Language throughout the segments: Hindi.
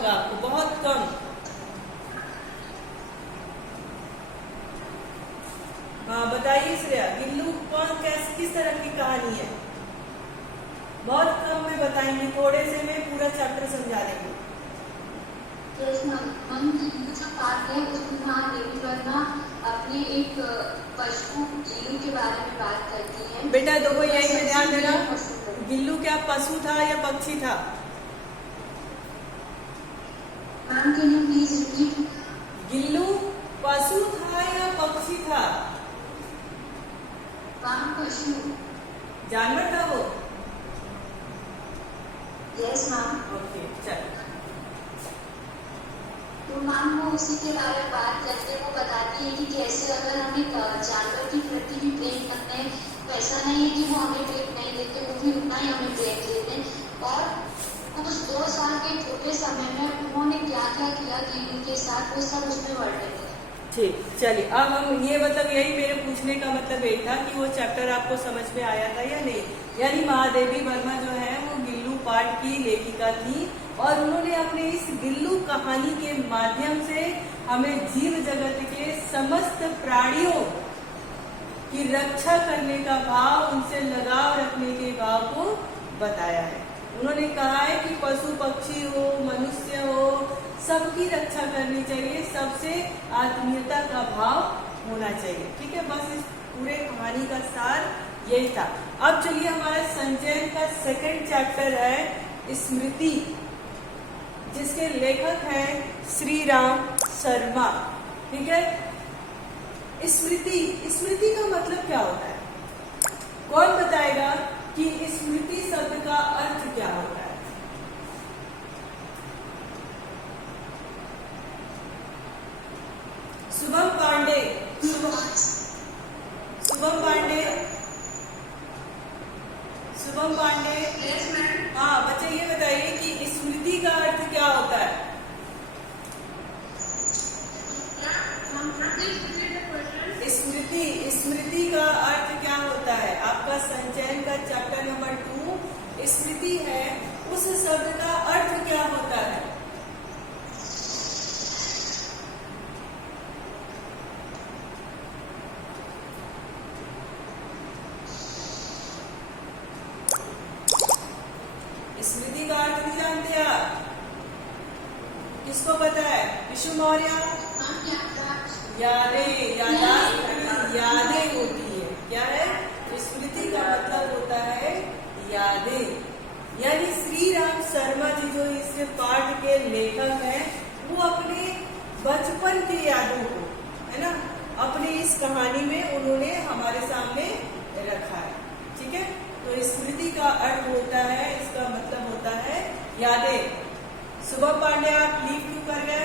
होगा आपको, बहुत कम। हाँ बताइए श्रेया, गिल्लू किस तरह की कहानी है? बहुत कम में बताएंगे, थोड़े से में पूरा चैप्टर समझा देंगे। गिल्लू जो पार्ट है उसमें महादेवी वर्मा अपने एक पशु गिल्लू के बारे में बात करती है। बेटा देखो यही में ध्यान देना, गिल्लू क्या पशु था या पक्षी था? Ma'am can you please repeat? Gillu पशु था या पक्षी था? पशु, जानवर था वो? Yes ma'am. ओके चल। तो मैम वो उसी के बारे में बात करके वो बताती है कि कैसे अगर हमें जानवर के प्रति भी प्रेम करते हैं, तो ऐसा नहीं है कि वो हमें प्रेम नहीं देते, वो भी उतना ही हमें प्रेम देते हैं। और उस 2 साल के छोटे समय में उन्होंने क्या क्या किया गिल्लू के साथ, वो सब उसमें वर्णित है। ठीक, चलिए अब हम ये मतलब यही मेरे पूछने का मतलब यही था कि वो चैप्टर आपको समझ में आया था या नहीं। यानी महादेवी वर्मा जो है वो गिल्लू पाठ की लेखिका थी और उन्होंने अपने इस गिल्लू कहानी के माध्यम से हमें जीव जगत के समस्त प्राणियों की रक्षा करने का भाव, उनसे लगाव रखने के भाव को बताया है। उन्होंने कहा है कि पशु पक्षी हो, मनुष्य हो, सबकी रक्षा करनी चाहिए, सबसे आत्मीयता का भाव होना चाहिए। ठीक है, बस इस पूरे कहानी का सार यही था। अब चलिए हमारा संचयन का सेकंड चैप्टर है स्मृति, जिसके लेखक हैं श्री राम शर्मा। ठीक है, स्मृति का मतलब क्या होता है? कौन बताएगा कि स्मृति शब्द का अर्थ क्या होता है? शुभम पांडे, शुभम पांडे। Yes ma'am. हाँ बच्चे ये बताइए कि स्मृति का अर्थ क्या होता है? स्मृति का अर्थ क्या होता है? आपका संचयन का चैप्टर नंबर 2 स्मृति है, उस शब्द का अर्थ क्या होता है? स्मृति का अर्थ नहीं जानते आप? किसको पता है? विशु मौर्य। यादें होती है। क्या है? स्मृति का मतलब होता है यादें। यानी श्री राम शर्मा जी जो इस पाठ के लेखक हैं, वो अपने बचपन की यादों को, है ना, अपनी इस कहानी में उन्होंने हमारे सामने रखा है। ठीक है, तो स्मृति का अर्थ होता है, इसका मतलब होता है यादें। शुभम पांडे आप लीव क्यों कर गए?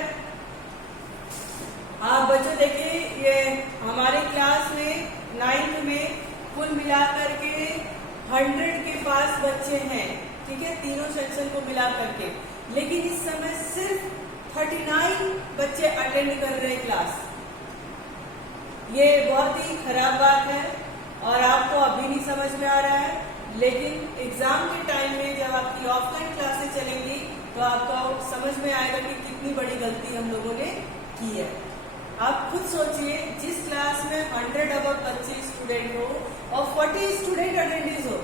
हाँ बच्चों देखिए, ये हमारे क्लास में 9th में कुल मिलाकर के 100 के पास बच्चे हैं। ठीक है, तीनों सेक्शन को मिला करके, लेकिन इस समय सिर्फ 39 बच्चे अटेंड कर रहे क्लास। ये बहुत ही खराब बात है और आपको अभी नहीं समझ में आ रहा है, लेकिन एग्जाम के टाइम में जब आपकी ऑफलाइन क्लासेस चलेंगी तो आपको समझ में आएगा कि कितनी बड़ी गलती हम लोगों ने की है। आप खुद सोचिए, जिस क्लास में 100 अबव बच्चे स्टूडेंट हो और 40 स्टूडेंट अटेंडेंस हो,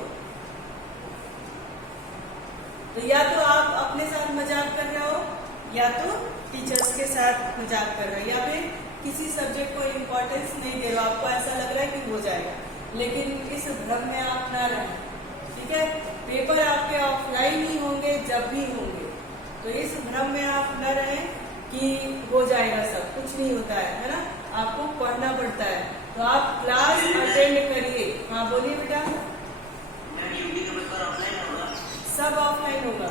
तो या तो आप अपने साथ मजाक कर रहे हो या तो टीचर्स के साथ मजाक कर रहे हो, या फिर किसी सब्जेक्ट को इम्पोर्टेंस नहीं दे रहे हो। आपको ऐसा लग रहा है कि हो जाएगा, लेकिन इस भ्रम में आप ना रहें। ठीक है, पेपर आपके ऑफलाइन ही होंगे, जब भी होंगे, तो इस भ्रम में आप न रहें कि हो जाएगा, सब कुछ नहीं होता है ना, आपको पढ़ना पड़ता है। तो आप क्लास अटेंड करिए। हाँ बोलिए बेटा। सब ऑफलाइन होगा।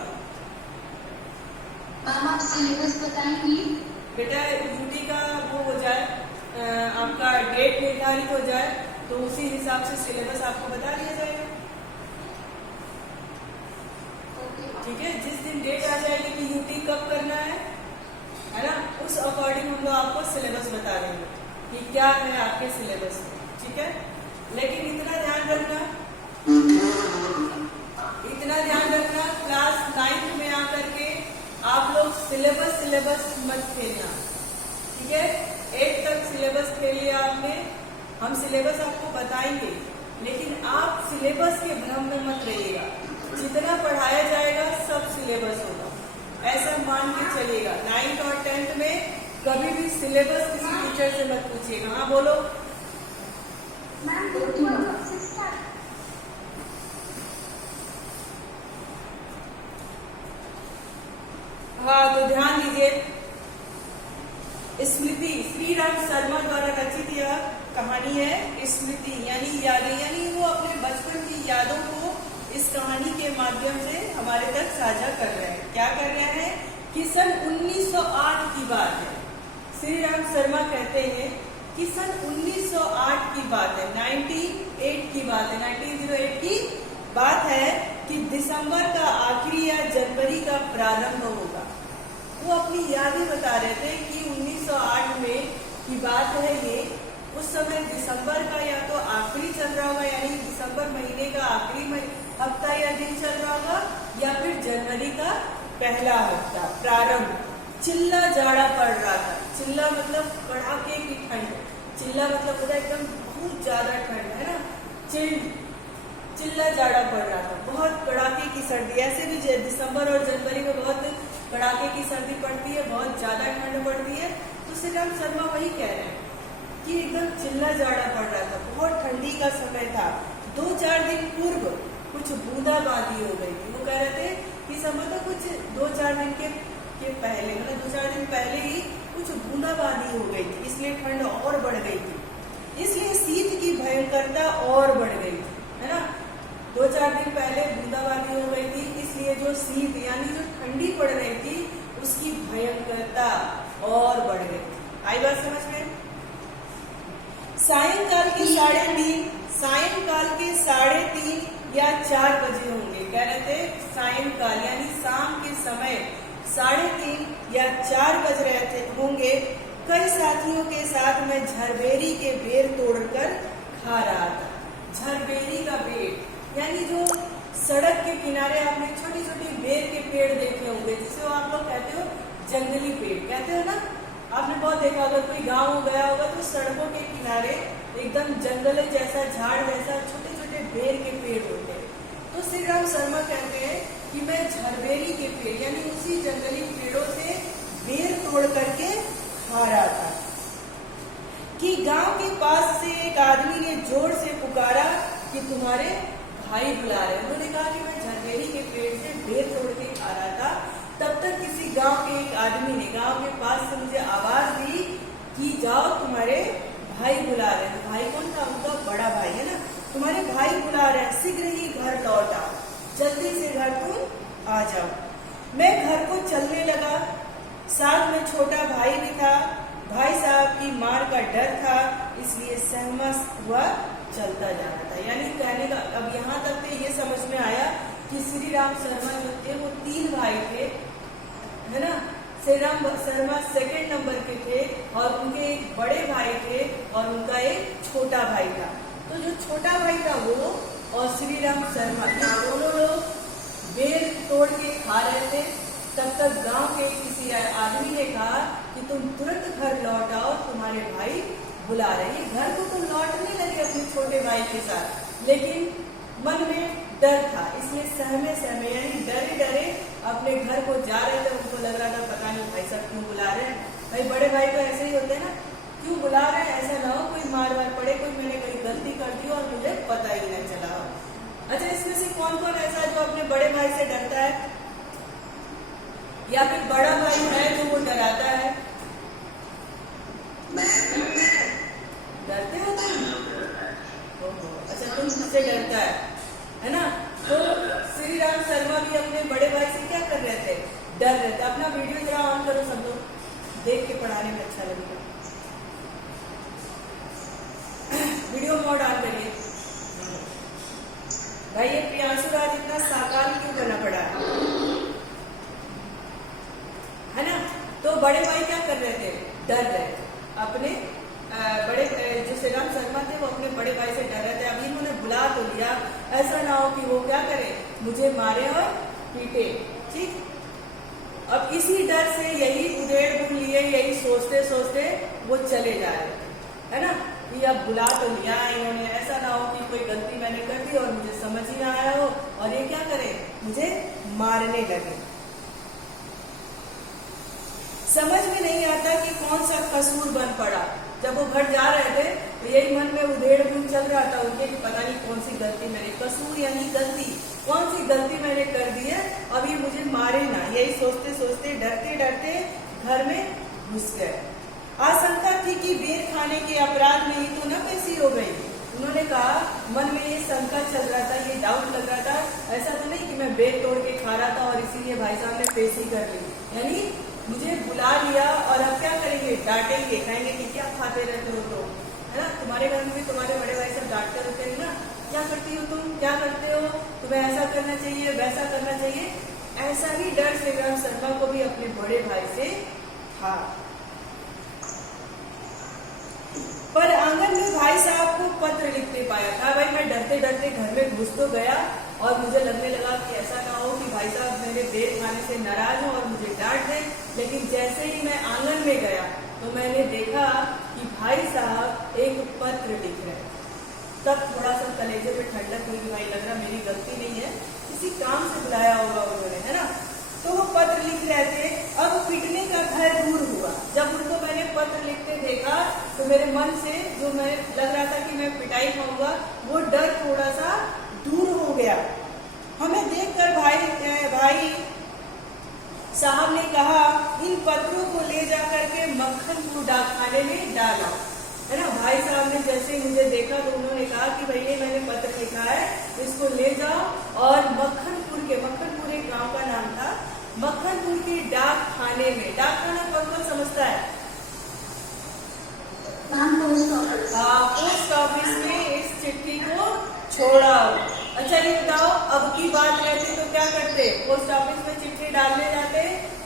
मैम आप सिलेबस बताएंगी? बेटा यूटी का वो हो जाए, आपका डेट निर्धारित हो जाए, तो उसी हिसाब से सिलेबस आपको बता दिया जाएगा। ठीक है, जिस दिन डेट आ जाएगी कि यूटी कब करना है ना, उस अकॉर्डिंग हम लोग आपको सिलेबस बता देंगे कि क्या है आपके सिलेबस में। ठीक है, लेकिन इतना ध्यान रखना क्लास 9th में आकर के आप लोग सिलेबस मत खेलना, ठीक है। 8 तक सिलेबस खेल लिया आपने, हम सिलेबस आपको बताएंगे, लेकिन आप सिलेबस के भ्रम में मत रहिएगा। जितना पढ़ाया जाएगा सब सिलेबस होगा, ऐसा मान के चलिएगा। 9th और 10th में कभी भी सिलेबस किसी टीचर से मत पूछिएगा। हाँ बोलो हाँ, तो ध्यान दीजिए। स्मृति श्री राम शर्मा द्वारा रचित यह कहानी है। स्मृति यानी यादें, यानी वो अपने बचपन की यादों को इस कहानी के माध्यम से हमारे तक साझा कर रहे हैं। क्या कर रहे हैं कि सन 1908 की बात है। श्री राम शर्मा कहते हैं कि सन 1908 की बात है, 1908 की बात है, 1908 की बात है कि दिसंबर का आखिरी या जनवरी का प्रारंभ होगा। वो अपनी यादें बता रहे थे कि 1908 में की बात है ये। उस समय दिसंबर का या तो आखिरी चल रहा होगा, यानी दिसंबर महीने का आखिरी हफ्ता या दिन चल रहा होगा, या फिर जनवरी का पहला हफ्ता प्रारंभ। चिल्ला जाड़ा पड़ रहा था। चिल्ला मतलब कड़ाके की ठंड, चिल्ला मतलब पूरा एकदम बहुत ज्यादा ठंड है ना, चिल्ला जाड़ा पड़ रहा था, बहुत कड़ाके की सर्दी। ऐसे भी दिसंबर और जनवरी में बहुत कड़ाके की सर्दी पड़ती है, बहुत ज्यादा ठंड पड़ती है। तो श्री राम शर्मा वही कह रहे हैं कि एकदम चिल्ला जाड़ा पड़ रहा था, बहुत ठंडी का समय था। 2-4 दिन पूर्व कुछ बूंदाबांदी हो गई थी। वो कह रहे थे कि संभवतः कुछ 2-4 दिन के पहले, मतलब 2-4 दिन पहले ही कुछ बूंदाबांदी हो गई थी, इसलिए ठंड और बढ़ गई थी, इसलिए शीत की भयंकरता और बढ़ गई थी, है ना। 2-4 दिन पहले बूंदाबांदी हो गई थी, इसलिए जो शीत यानी जो ठंडी पड़ रही थी उसकी भयंकरता और बढ़ गई थी। आई बात समझ में। सायंकाल के 3:30 या 4 बजे होंगे। कह रहे थे सायंकाल यानी शाम के समय 3:30 या 4 बज रहे थे होंगे। कई साथियों के साथ मैं झरबेरी के बेर तोड़कर खा रहा था। झरबेरी का बेर यानी जो सड़क के किनारे आपने छोटी छोटी बेर के पेड़ देखे होंगे, जिसे आप लोग कहते हो जंगली पेड़ कहते हो ना। आपने बहुत देखा, अगर कोई गांव गया होगा तो सड़कों के किनारे एकदम जंगल जैसा, झाड़ जैसा छोटे छोटे बेर के पेड़ होते हैं। तो श्री राम शर्मा कहते हैं कि मैं झरबेरी के पेड़ यानी उसी जंगली पेड़ों से बेर तोड़ करके खा रहा था कि गांव के पास से एक आदमी ने जोर से पुकारा कि तुम्हारे भाई बुला रहे। उन्होंने कहा कि मैं झरबेरी के पेड़ से बेर तोड़ के खा रहा था। तब तक किसी गांव के एक आदमी ने गांव के पास से मुझे आवाज दी कि जाओ तुम्हारे भाई बुला रहे हैं। तो भाई कौन था? उनका बड़ा भाई है ना। तुम्हारे भाई बुला रहे हैं, शीघ्र ही घर लौट आओ, जल्दी से घर तुम आ जाओ। मैं घर को चलने लगा, साथ में छोटा भाई भी था। भाई साहब की मार का डर था, इसलिए सहमत हुआ चलता जा रहा था। यानी कहने का अब यहाँ तक तो ये समझ में आया कि श्री राम शर्मा जो थे वो 3 भाई थे, है ना। श्री राम शर्मा 2nd नंबर के थे और उनके एक बड़े भाई थे और उनका एक छोटा भाई था। तो जो छोटा भाई था वो और श्री राम शर्मा ये दोनों लोग बेर तोड़ के खा रहे थे। तब तक गांव के किसी आदमी ने कहा कि तुम तुरंत घर लौट आओ, तुम्हारे भाई बुला रहे हैं। घर को तो लौटने लगे अपने छोटे भाई के साथ, लेकिन मन में डर था, इसलिए सहमे यानी डरे डरे अपने घर को जा रहे थे। उनको लग रहा था पता नहीं भाई साहब क्यों बुला रहे हैं। भाई बड़े भाई तो ऐसे ही होते हैं ना, क्यों बुला रहे हैं, ऐसा ना हो कोई मार वार पड़े, कोई मैंने कोई गलती कर दी और मुझे पता ही नहीं चला हो। अच्छा, इसमें से कौन कौन ऐसा है जो अपने बड़े भाई से डरता है, या फिर बड़ा भाई है जो वो डराता है? डरते हो तुम? अच्छा, तुम मुझसे डरता है ना। तो श्री राम शर्मा भी अपने बड़े भाई से क्या कर रहे थे? डर रहे थे। अपना वीडियो जरा ऑन करो, सब लोग देख के पढ़ाने में अच्छा लगेगा। वीडियो मोड ऑन करिए। भाई ये प्रियांशु राज इतना साकार क्यों करना पड़ा है ना। तो बड़े भाई क्या कर रहे थे? डर रहे थे। अपने बड़े जो श्री राम शर्मा थे वो अपने बड़े भाई से डर रहे थे। अभी इन्होंने बुला तो लिया, ऐसा ना हो कि वो क्या करे, मुझे मारे और पीटे। ठीक, अब इसी डर से यही उधेड़ बुन लिए, यही सोचते सोचते वो चले जा रहे थे, है ना, कि अब बुला तो लिया इन्होंने, ऐसा ना हो कि कोई गलती मैंने कर दी और मुझे समझ ही ना आया हो और ये क्या करे, मुझे मारने लगे। समझ में नहीं आता कि कौन सा कसूर बन पड़ा। जब वो घर जा रहे थे तो यही मन में उधेड़ बुन चल रहा था उनके कि पता नहीं कौन सी गलती मैंने, कसूर यानी गलती, कौन सी गलती मैंने कर दी है, अब ये मुझे मारे ना, यही सोचते सोचते डरते डरते घर में घुस गए। आशंका थी कि बेर खाने के अपराध में ही तो न पैसी हो गई। उन्होंने कहा, मन में ये शंका चल रहा था, ये डाउट लग रहा था, ऐसा तो नहीं कि मैं बेर तोड़ के खा रहा था और इसीलिए भाई साहब ने पेशी कर ली, यानी मुझे बुला लिया और अब क्या करेंगे, डांटेंगे, कहेंगे कि क्या खाते रहते हो, तो है ना, तुम्हारे घर में भी तुम्हारे बड़े भाई सब डांटते रहते हैं ना, क्या करती हो तुम, क्या करते हो, तुम्हें ऐसा करना चाहिए, वैसा करना चाहिए। ऐसा ही डर श्रीराम शर्मा को भी अपने बड़े भाई से था। पर आंगन में भाई साहब को पत्र लिखते पाया था। भाई मैं डरते डरते घर में घुस तो गया और मुझे लगने लगा कि ऐसा ना हो कि भाई साहब मेरे बेर खाने से नाराज हो और मुझे डांट दें, लेकिन जैसे ही मैं आंगन में गया तो मैंने देखा कि भाई साहब एक पत्र लिख रहे हैं। तब थोड़ा सा कलेजे पे ठंडक हुई, भाई लग रहा मेरी गलती नहीं है, किसी काम से बुलाया होगा उन्होंने, है ना। तो वो पत्र लिख रहे थे। अब पिटने का भय दूर हुआ। जब उनको मैंने पत्र लिखते देखा तो मेरे मन से जो मैं लग रहा था कि मैं पिटाई खाऊंगा, वो डर थोड़ा सा दूर हो गया। हमें देखकर भाई साहब ने कहा, इन पत्रों को ले जाकर के मक्खनपुर डाकखाने में डाला, है ना। भाई साहब ने जैसे मुझे देखा तो उन्होंने कहा कि भैया मैंने पत्र लिखा है, इसको ले जाओ और मक्खनपुर एक गांव का नाम था, मक्खनपुर के डाक खाने में, डाक खाना कौन कौन समझता है, पोस्ट ऑफिस में इस चिट्ठी को छोड़ाओ। अच्छा ये बताओ, अब की बात रहती तो क्या करते, पोस्ट ऑफिस में चिट्ठी डालने जाते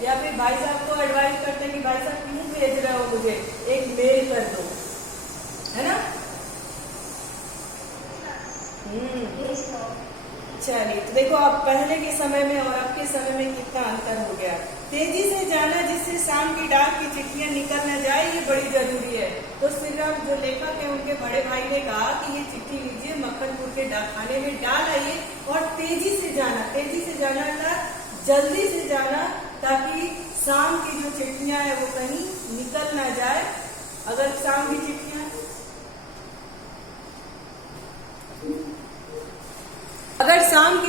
या फिर भाई साहब को एडवाइस करते कि भाई साहब क्यों भेज रहे हो मुझे, एक मेल कर दो, है ना। चलिए, तो देखो अब पहले के समय में और अब के समय में कितना अंतर हो गया। तेजी से जाना जिससे शाम की डाक की चिट्ठियां निकल न जाए, ये बड़ी जरूरी है। तो श्रीराम जो लेखक है उनके बड़े भाई ने कहा कि ये चिट्ठी लीजिए, मक्खनपुर के डाकखाने में डाल आइए और तेजी से जाना था जल्दी से जाना, ताकि शाम की जो चिट्ठियां है वो कहीं निकल ना जाए। अगर शाम की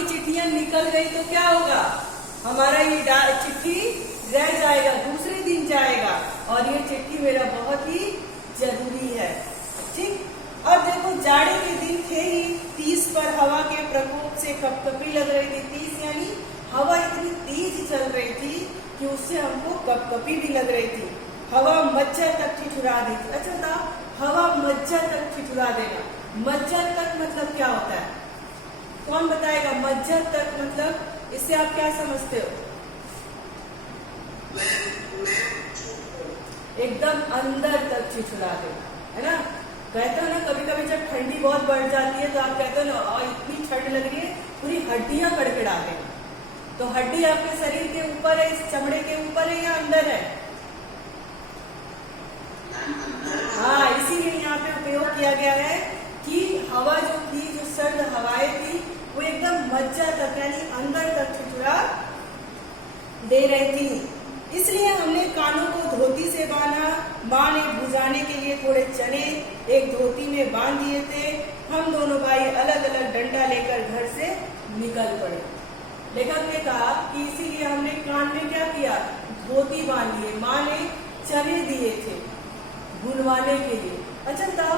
चिट्ठियां निकल गई तो क्या होगा, हमारा ये चिट्ठी रह जाएगा, दूसरे दिन जाएगा और ये चिट्ठी मेरा बहुत ही जरूरी है। ठीक। अब देखो, जाड़े के दिन थे ही, 30 पर हवा के प्रकोप से कपकपी लग रही थी। 30 यानी हवा इतनी तेज चल रही थी कि उससे हमको कपकपी भी लग रही थी। हवा मज्जा तक ठिठुरा दी थी। अच्छा था, हवा मज्जा तक ठिठुरा देना, मज्जा तक मतलब क्या होता है, कौन बताएगा, मज्जा तक मतलब इससे आप क्या समझते हो? एकदम अंदर तक ठिठुरा देना, है ना। कहते हो ना, कभी कभी जब ठंडी बहुत बढ़ जाती है तो आप कहते हो ना, इतनी ठंड लग रही है, पूरी हड्डियां कड़कड़ा देना। तो हड्डी आपके शरीर के ऊपर है, इस चमड़े के ऊपर है या अंदर है? हाँ, इसीलिए यहाँ पे उपयोग किया गया है कि हवा जो थी, जो सर्द हवाएं थी, वो एकदम मज्जा तक यानी अंदर तक ठिठुरा दे रही थी। इसलिए हमने कानों को धोती से बांधा। माँ ने भुजाने के लिए थोड़े चने एक धोती में बांध दिए थे। हम दोनों भाई अलग अलग डंडा लेकर घर से निकल पड़े। लेखक ने कहा कि इसीलिए हमने कान में क्या किया, धोती बांध लिए। माँ ने चने दिए थे भुनवाने के लिए। अच्छा था,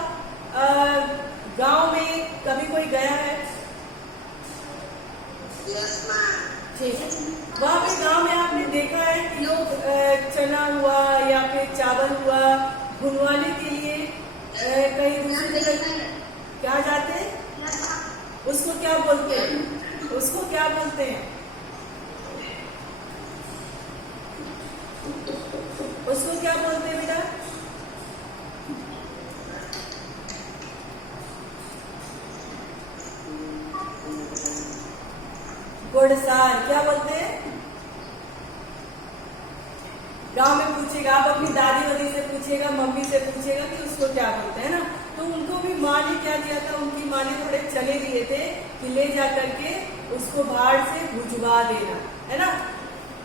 गांव में कभी कोई गया है? ठीक है। वहाँ पे गांव में आपने देखा है कि लोग चना हुआ या फिर चावल हुआ भुनवाने के लिए कहीं दूसरी जगह क्या जाते हैं, उसको क्या बोलते हैं, उसको क्या बोलते हैं, उसको क्या बोलते हैं बेटा? गुड़सार। क्या बोलते हैं? गांव में पूछेगा, आप अपनी दादी वादी से पूछेगा, मम्मी से पूछेगा कि उसको क्या बोलते हैं ना। तो उनको भी माँ ने क्या दिया था, उनकी माँ ने थोड़े चने दिए थे कि ले जा करके उसको बाहर से भुजवा देना, है ना।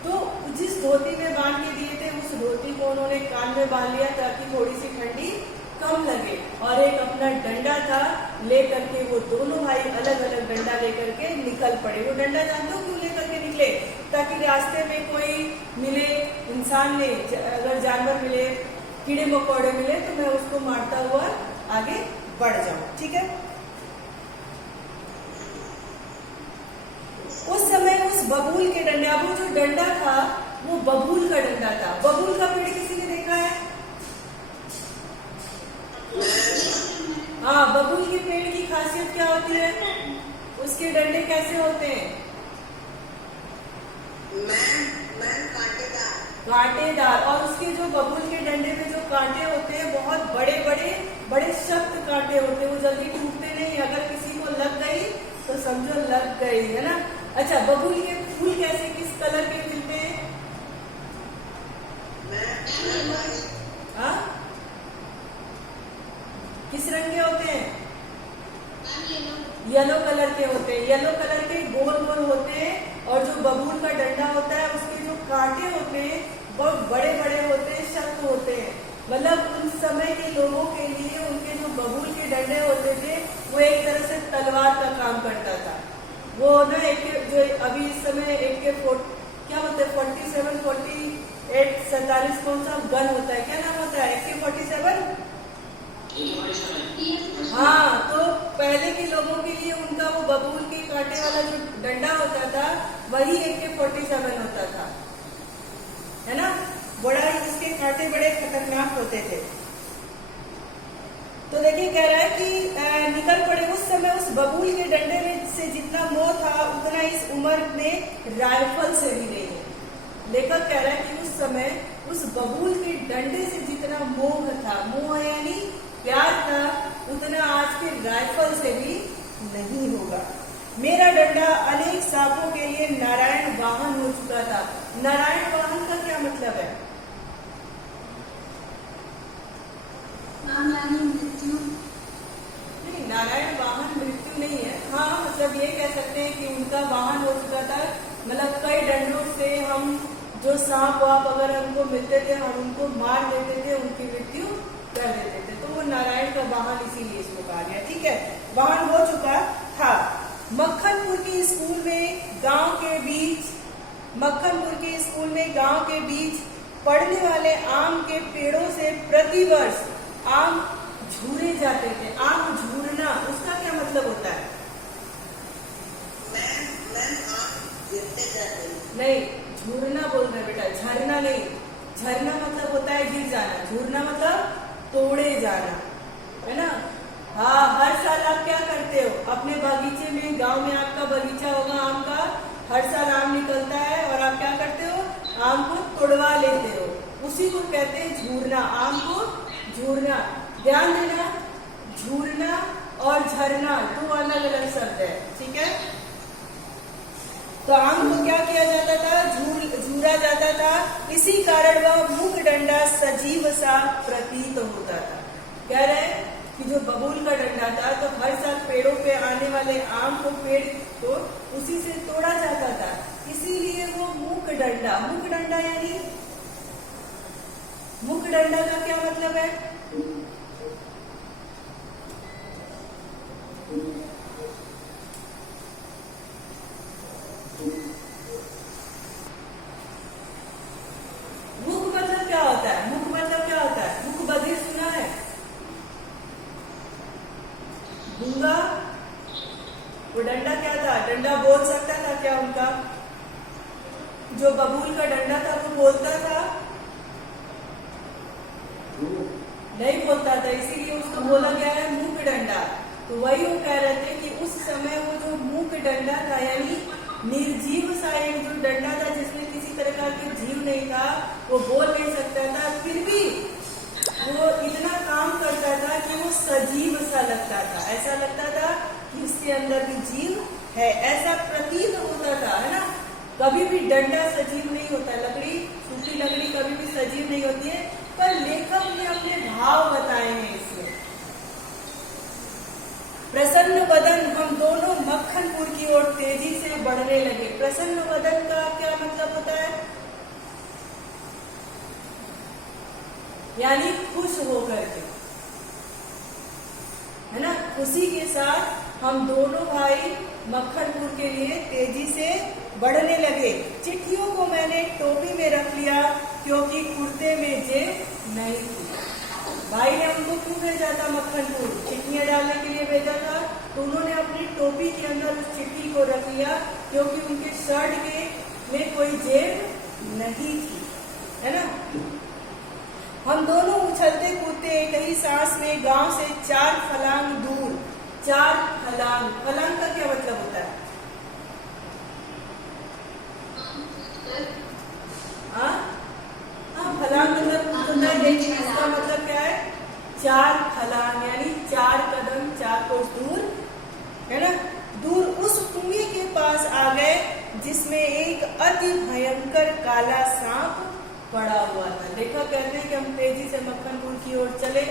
तो जिस धोती में बांध के दिए थे उस धोती को उन्होंने कान में बांध लिया ताकि थोड़ी सी ठंडी कम लगे, और एक अपना डंडा था ले करके वो दोनों भाई अलग अलग डंडा लेकर के निकल पड़े। वो डंडा जानते हो क्यों लेकर के निकले? ताकि रास्ते में कोई मिले, इंसान ने अगर जानवर मिले, कीड़े मकोड़े मिले तो मैं उसको मारता हुआ आगे बढ़ जाऊं, ठीक है। उस समय उस बबूल के डंडे, अब वो जो डंडा था वो बबूल का डंडा था। बबूल का पेड़ किसी ने देखा है? हाँ, बबूल के पेड़ की खासियत क्या होती है? उसके डंडे कैसे होते हैं? कांटेदार। और उसके जो बबूल के डंडे में जो कांटे होते हैं बहुत बड़े बड़े बड़े सख्त कांटे होते हैं, वो जल्दी टूटते नहीं। अगर किसी को लग गई तो समझो लग गई, है ना। अच्छा, बबूल के फूल कैसे, किस कलर के मिलते हैं? हाँ, किस रंग के होते हैं? येलो कलर के होते हैं। येलो कलर के गोल गोल होते हैं, और जो बबूल का डंडा होता है उसके जो कांटे होते हैं बहुत बड़े बड़े होते हैं, सख्त होते हैं। मतलब उन समय के लोगों के लिए उनके जो बबूल के डंडे होते थे वो एक तरह से तलवार का काम करता था। वो ना एक जो अभी इस समय क्या होता है 47, 48, 47 कौन सा गन होता है, क्या नाम होता है? AK-47। हाँ, तो पहले के लोगों के लिए उनका वो बबूल के कांटे वाला जो डंडा होता था वही AK-47 होता था, है ना। बड़ा ही उसके कांटे बड़े खतरनाक होते थे। तो देखिए कह रहा है कि निकल पड़े। उस समय उस बबूल के डंडे में से जितना मोह था उतना इस उम्र में राइफल से भी नहीं है। लेखक कह रहा है कि उस समय उस बबूल के डंडे से जितना मोह था, मोह यानी प्यार था, उतना आज के राइफल से भी नहीं होगा। मेरा डंडा अनेक सांपों के लिए नारायण वाहन हो चुका था। नारायण वाहन का क्या मतलब है? मृत्यु नहीं, नारायण वाहन मृत्यु नहीं है। हाँ, मतलब ये कह सकते हैं कि उनका वाहन हो चुका था। मतलब कई डंडों से हम जो सांप वाप अगर हमको मिलते थे हम उनको मार देते थे, उनकी मृत्यु कर देते थे। तो वो नारायण का वाहन इसीलिए इसको कहा गया, ठीक है। वाहन हो चुका था। मक्खनपुर की स्कूल में गांव के बीच पड़ने वाले आम के पेड़ों से प्रतिवर्ष आम झूरे जाते थे। आम झूरना, उसका क्या मतलब होता है? नहीं, झूरना बोल रहे बेटा, झरना नहीं। झरना मतलब होता है गिर जाना, झूरना मतलब तोड़े जाना, है ना। हाँ, हर साल आप क्या करते हो अपने बगीचे में? गांव में आपका बगीचा होगा आम का, हर साल आम निकलता है और आप क्या करते हो? आम को तोड़वा लेते हो। उसी को कहते हैं झूरना, आम को झूरना। ध्यान देना, झूरना और झरना दो अलग अलग शब्द है, ठीक है। तो आम को क्या किया जाता था? झूरा जाता था। इसी कारण वह मुख डंडा सजीव सा प्रतीत होता था। कह रहे हैं कि जो बबूल का डंडा था तो हर साल पेड़ों पे आने वाले आम को पेड़ को उसी से तोड़ा जाता था, इसीलिए वो मुख डंडा। मुख डंडा यानी मुख डंडा का क्या मतलब है? मुख मतलब क्या होता है? मुख मतलब क्या होता है? मुख बधिर सुना है? गूंगा। वो डंडा क्या था? डंडा बोल सकता था क्या उनका? जो बबूल का डंडा था वो बोलता था? नहीं बोलता था, इसीलिए उसको बोला गया है मुख डंडा। तो वही वो कह रहे थे कि उस समय वो जो मुख डंडा था यानी निर्जीव सा एक जो डंडा था जिसमें किसी तरह के जीव नहीं था, वो बोल नहीं सकता था, फिर भी वो इतना काम करता था कि वो सजीव सा लगता था। ऐसा लगता था कि उसके अंदर भी जीव है, ऐसा प्रतीत होता था, है ना। कभी भी डंडा सजीव नहीं होता, लकड़ी, सूखी लकड़ी कभी भी सजीव नहीं होती है, पर लेखक ने अपने भाव बताए हैं इसमें। प्रसन्न वदन, हम दोनों मक्खनपुर की ओर तेजी से बढ़ने लगे। प्रसन्न वदन का क्या मतलब होता है? यानी खुश होकर के, है ना, खुशी के साथ हम दोनों भाई मक्खनपुर के लिए तेजी से बढ़ने लगे। चिट्ठियों को मैंने टोपी में रख लिया क्योंकि कुर्ते में जेब नहीं थी। भाई ने उनको क्यों भेजा था मक्खनपुर? चिट्ठियां डालने के लिए भेजा था, तो उन्होंने अपनी टोपी के अंदर उस चिट्ठी को रख लिया क्योंकि उनके शर्ट के में कोई जेब नहीं थी, है ना। हम दोनों उछलते कूदते एक ही सांस में गांव से 4 फलांग दूर, 4 फलांग, फलांग का क्या मतलब होता है? हाँ, फलांग मतलब होता है, लेकिन इसका मतलब क्या है? 4 फलांग, यानी 4 कदम 4 कोस दूर, है ना। दूर उस कुएं के पास आ गए जिसमें एक अति भयंकर काला सांप पड़ा हुआ था। लेखक कहते हैं कि हम तेजी से मक्खनपुर की ओर चले।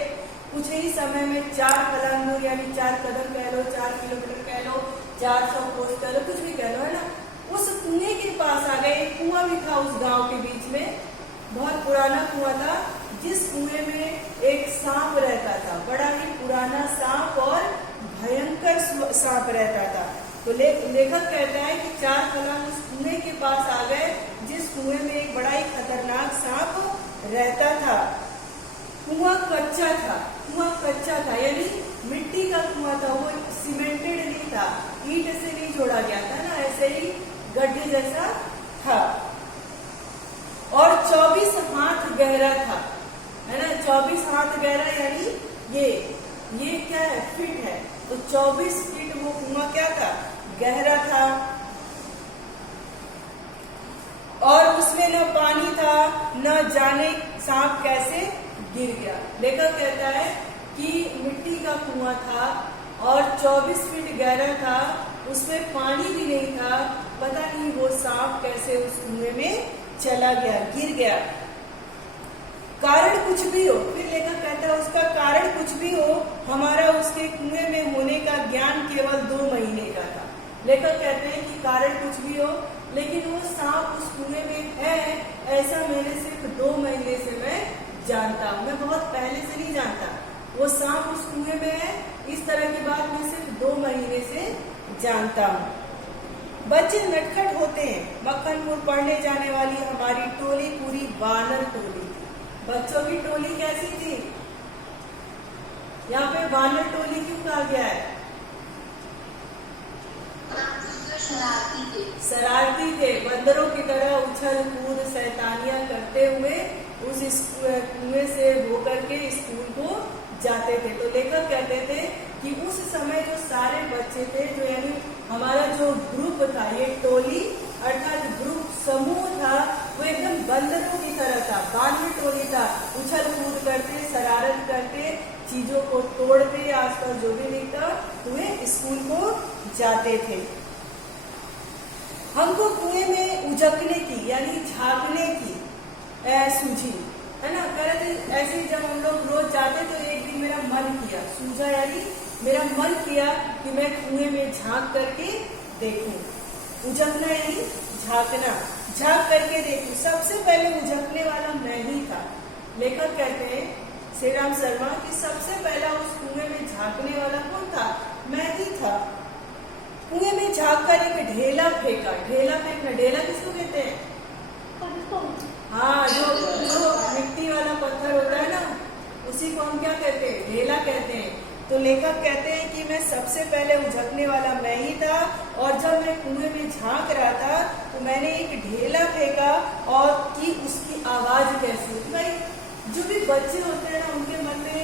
कुछ ही समय में 4 फलांग दूर, यानी 4 कदम कह लो, 4 किलोमीटर कह लो, 400 कोस कह लो, कुछ भी कह लो, है ना। उस कुएं के पास आ गए। एक कुआं भी था उस गांव के बीच में, बहुत पुराना कुआं था, जिस कुएं में एक सांप रहता था, बड़ा ही पुराना सांप और भयंकर सांप रहता था। तो लेखक कहता है कि 4 फलांग उस कुएं के पास आ गए जिस कुएं में एक बड़ा ही खतरनाक सांप रहता था। कुआं कच्चा था, यानी मिट्टी का कुआं था, वो सीमेंटेड नहीं था, ईंट से नहीं जोड़ा गया था ना, ऐसे ही गड्ढे जैसा था और 24 हाथ गहरा था, है ना। 24 हाथ गहरा, यानी ये क्या है? फीट है। तो 24 फीट वो कुआं क्या था? गहरा था। और उसमें न पानी था, न जाने सांप कैसे गिर गया। लेखक कहता है कि मिट्टी का कुआं था और 24 फीट गहरा था, उसमें पानी भी नहीं था, पता नहीं वो सांप कैसे उस कुएं में चला गया, गिर गया। कारण कुछ भी हो, फिर लेखक कहता है उसका कारण कुछ भी हो, हमारा उसके कुएं में होने का ज्ञान केवल 2 महीने का था। लेखक कहते हैं कि कारण कुछ भी हो, लेकिन वो सांप उस कुएं में है, ऐसा मैंने सिर्फ 2 महीने से मैं जानता हूँ। मैं बहुत पहले से नहीं जानता, वो सांप उस कुएं में है, इस तरह की बात मैं सिर्फ 2 महीने से जानता हूँ। बच्चे नटखट होते हैं। मक्खनपुर पढ़ने जाने वाली हमारी टोली पूरी वानर टोली थी। बच्चों की टोली कैसी थी? यहाँ पे वानर टोली क्यों कहा गया है? शरारती थे, बंदरों की तरह उछल कूद शैतानियां करते हुए उस कुएं से होकर के स्कूल को जाते थे। तो लेखक कहते थे कि उस समय जो सारे बच्चे थे, जो यानी हमारा जो ग्रुप था, ये टोली अर्थात ग्रुप समूह था, वो एकदम बंदरों की तरह था, बानर टोली था। उछल कूद करते, शरारत करते, चीजों को तोड़ते, आसपास जो भी दिखता हुए स्कूल को जाते थे। हमको कुएं में उजकने की यानी झांकने की सूझी, है ना। कह रहे थे ऐसे ही जब हम लोग रोज जाते तो एक दिन मेरा मन किया, सूझा यानी मेरा मन किया कि मैं कुएं में झांक करके देखूं। उजकना यानी झांकना, झांक करके देखूं। सबसे पहले उजकने वाला मैं ही था। लेखक कहते हैं श्री राम शर्मा कि सबसे पहला उस कुएं में झांकने वाला कौन था? मैं ही था। कुएं में झांक कर एक ढेला फेंका। ढेला फेंकना, ढेला किसको कहते हैं? हाँ, जो मिट्टी वाला पत्थर होता है ना, उसी को हम क्या कहते हैं? ढेला कहते हैं। तो लेखक कहते हैं कि मैं सबसे पहले उझकने वाला मैं ही था, और जब मैं कुएं में झांक रहा था तो मैंने एक ढेला फेंका और कि उसकी आवाज कैसी। भाई जो भी बच्चे होते हैं ना, उनके मन में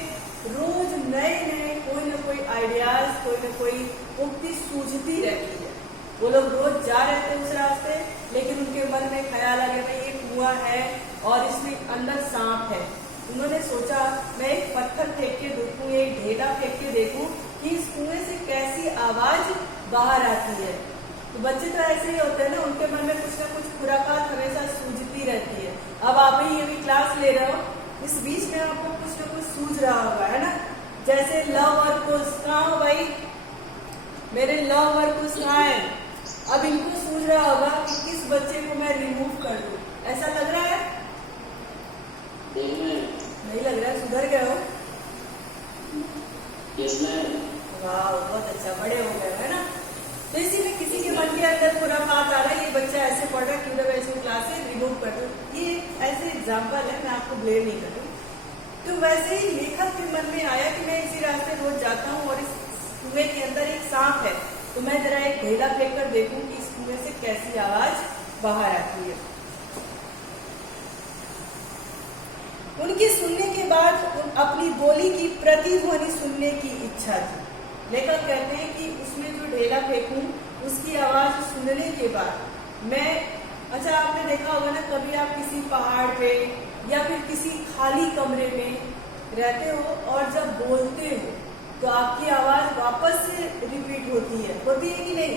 रोज नए नए कोई ना कोई आइडियाज, कोई ना कोई उक्ति सूझती रहती है। वो लोग रोज जा रहे थे उस रास्ते, लेकिन उनके मन में ख्याल आ गया भाई एक कुआं है और इसमें अंदर सांप है। उन्होंने सोचा मैं एक पत्थर फेंक के देखूं, एक ढेला फेंक के देखूं कि इस कुएं से कैसी आवाज बाहर आती है। तो बच्चे तो ऐसे ही होते हैं ना, उनके मन में कुछ ना कुछ खुराकात हमेशा सूझती रहती है। अब आप ही अभी क्लास ले रहे हो, इस बीच में आपको कुछ न कुछ सूझ रहा होगा, है ना। जैसे लव और कुश, कहाँ हो भाई मेरे लव और कुश कहाँ है। अब इनको सूझ रहा होगा कि किस बच्चे को मैं रिमूव कर दूं, ऐसा लग रहा है? नहीं लग रहा है, सुधर गए हो? वाह बहुत अच्छा, बड़े हो गए, है ना। तो इसी में किसी के मन के अंदर पूरा बात आ रहा है, ये बच्चा ऐसे पढ़ रहा है, क्यों ना वैसे क्लास से रिमूव कर दूं। ये ऐसे एग्जाम्पल है, मैं आपको ब्लेम नहीं कर रही। तो वैसे ही लेखक के मन में आया कि मैं इसी रास्ते रोज जाता हूँ और इस कुएं के अंदर एक सांप है, तो मैं जरा एक ढेला फेंक कर देखूं कि इस कुएं से कैसी आवाज बाहर आती है। उनके सुनने के बाद अपनी बोली की प्रतिध्वनि सुनने की इच्छा थी। लेखक कहते हैं कि उसमें जो ढेला फेंकूं उसकी आवाज सुनने के बाद मैं, अच्छा आपने देखा होगा ना, कभी आप किसी पहाड़ पे या फिर किसी खाली कमरे में रहते हो और जब बोलते हो तो आपकी आवाज वापस से रिपीट होती है कि नहीं?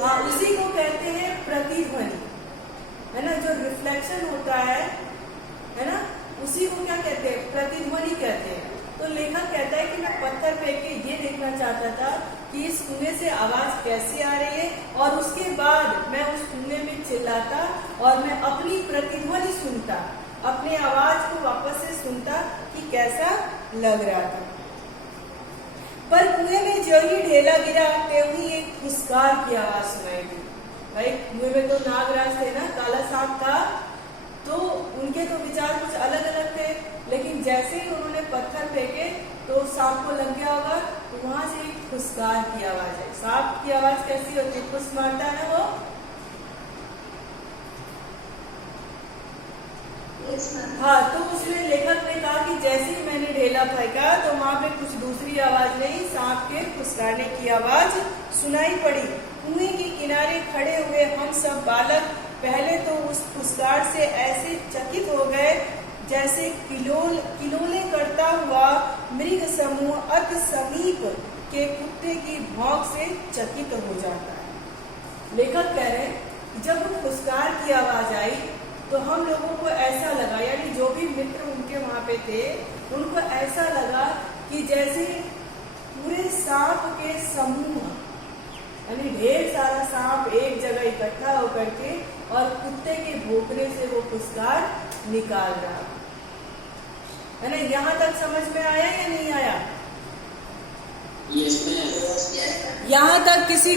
हाँ, उसी को कहते हैं प्रतिध्वनि, है ना। जो रिफ्लेक्शन होता है ना, उसी को क्या कहते हैं? प्रतिध्वनि कहते हैं। तो लेखक कहता है कि मैं पत्थर फेंक के ये देखना चाहता था कि इस कुएं से आवाज कैसे आ रही है, और उसके बाद मैं उस कुएं में चिल्लाता और मैं अपनी प्रतिध्वनि सुनता, अपने आवाज को वापस से सुनता कि कैसा लग रहा था। पर कुएं में जो ही ढेला गिरा त्यों ही एक फुसकार की आवाज सुनाई दी। भाई कुएं में तो नागराज थे ना, काला सांप था, तो उनके तो विचार कुछ अलग अलग थे, लेकिन जैसे ही उन्होंने पत्थर फेंके तो सांप को लग गया होगा, तो वहां से एक फुसकार की आवाज है। सांप की आवाज कैसी होती है? फुस मारता है ना वो। हाँ, तो उसमें लेखक ने कहा कि जैसे ही मैंने ढेला फेंका तो वहां पे कुछ दूसरी आवाज नहीं, सांप के फुसकाने की आवाज सुनाई पड़ी। कुएं के किनारे खड़े हुए हम सब बालक पहले तो उस फुसकार से ऐसे चकित हो गए जैसे किलोले करता हुआ मृग समूह अति समीप के कुत्ते की भौंक से चकित हो जाता है। लेखक कह रहे हैं जब फुसकार की आवाज आई तो हम लोगों को ऐसा लगा, यानी जो भी मित्र उनके वहां पे थे उनको ऐसा लगा कि जैसे पूरे सांप के समूह, यानी ढेर सारा सांप एक जगह इकट्ठा होकर के और कुत्ते के भौंकने से वो फुसकार निकाल रहा है ना। यहाँ तक समझ में आया या नहीं आया? यहाँ तक किसी को